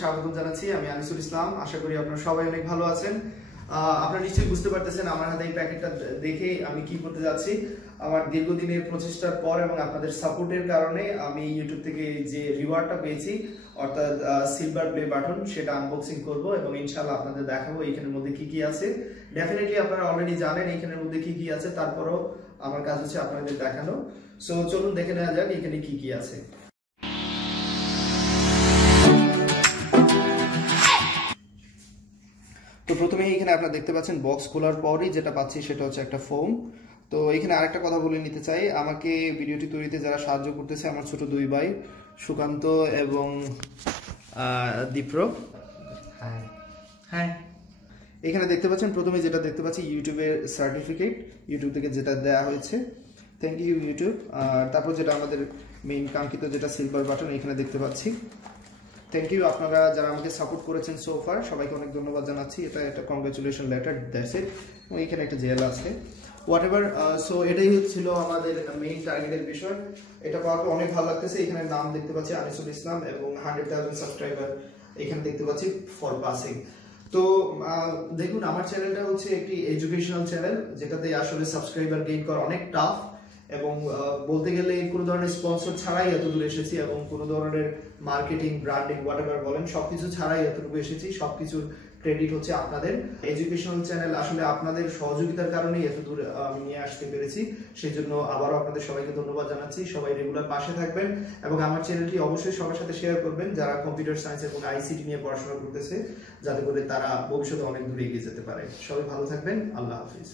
স্বাগতম জানাচ্ছি। আমি আনিসুল ইসলাম। আশা করি আপনারা সবাই অনেক ভালো আছেন। আপনারা নিশ্চয়ই বুঝতে পারতেছেন আমার হাতে এই প্যাকেটটা দেখে আমি কি করতে যাচ্ছি। আমার দীর্ঘদিনের প্রচেষ্টার পর এবং আপনাদের সাপোর্টের কারণে আমি ইউটিউব থেকে যে রিওয়ার্ডটা পেয়েছি অর্থাৎ সিলভার প্লে বাটন সেটা আনবক্সিং করব এবং ইনশাআল্লাহ আপনাদের দেখাবো এইখানের মধ্যে কি কি আছে। ডেফিনেটলি আপনারা অলরেডি জানেন এইখানের মধ্যে কি কি আছে, তারপরও আমার কাজ হচ্ছে আপনাদের দেখানো। সো চলুন দেখে নেওয়া যাক এখানে কি কি আছে। তো প্রথমে এখানে আপনারা দেখতে পাচ্ছেন বক্স খোলার পরই যেটা পাচ্ছি সেটা হচ্ছে একটা ফোম। তো এখানে আরেকটা কথা বলে নিতে চাই, আমাকে ভিডিওটি তৈরিতে যারা সাহায্য করতেছে আমার ছোট দুই ভাই সুকান্ত এবং দীপ্র। হ্যাঁ হ্যাঁ, এখানে দেখতে পাচ্ছেন প্রথমে যেটা দেখতে পাচ্ছি ইউটিউবের সার্টিফিকেট, ইউটিউব থেকে যেটা দেওয়া হয়েছে। Thank you YouTube. তারপর যেটা আমাদের মেইন কাঙ্ক্ষিত যেটা সিলভার বাটন এখানে দেখতে পাচ্ছি। থ্যাংক ইউ আপনারা যারা আমাকে সাপোর্ট করেছেন সো ফার, সবাইকে অনেক ধন্যবাদ জানাচ্ছি। এটা একটা কংগ্রাচুলেশন লেটার, দ্যাটস ইট। এবং এখানে একটা জেল আছে, হোয়াট এভার। সো এটাই হচ্ছিল আমাদের মেইন টার্গেটের বিষয়। এটা পাওয়ার পর অনেক ভালো লাগতেছে। এখানে নাম দেখতে পাচ্ছি আনিসুল ইসলাম এবং 100,000 সাবস্ক্রাইবার এখানে দেখতে পাচ্ছি ফর পাসিং। তো দেখুন আমার চ্যানেলটা হচ্ছে একটি এডুকেশনাল চ্যানেল, যেটাতে আসলে সাবস্ক্রাইবার গেইন করা অনেক টাফ এবং বলতে গেলে কোনো ধরনের স্পন্সর ছাড়াই এত দূর এসেছি এবং কোনো ধরনের মার্কেটিং ব্র্যান্ডিং হোয়াটএভার বলেন সবকিছু ছাড়াই এতটুকু এসেছি। সবকিছুর ক্রেডিট হচ্ছে আপনাদের। এডুকেশনাল চ্যানেল আসলে আপনাদের সহযোগিতার কারণেই এত দূর আমি নিয়ে আসতে পেরেছি। সেই জন্য আবারও আপনাদের সবাইকে ধন্যবাদ জানাচ্ছি। সবাই রেগুলার পাশে থাকবেন এবং আমার চ্যানেলটি অবশ্যই সবার সাথে শেয়ার করবেন যারা কম্পিউটার সায়েন্স এবং আইসিটি নিয়ে পড়াশোনা করতেছে, যাতে করে তারা ভবিষ্যতে অনেক দূরে এগিয়ে যেতে পারে। সবাই ভালো থাকবেন। আল্লাহ হাফিজ।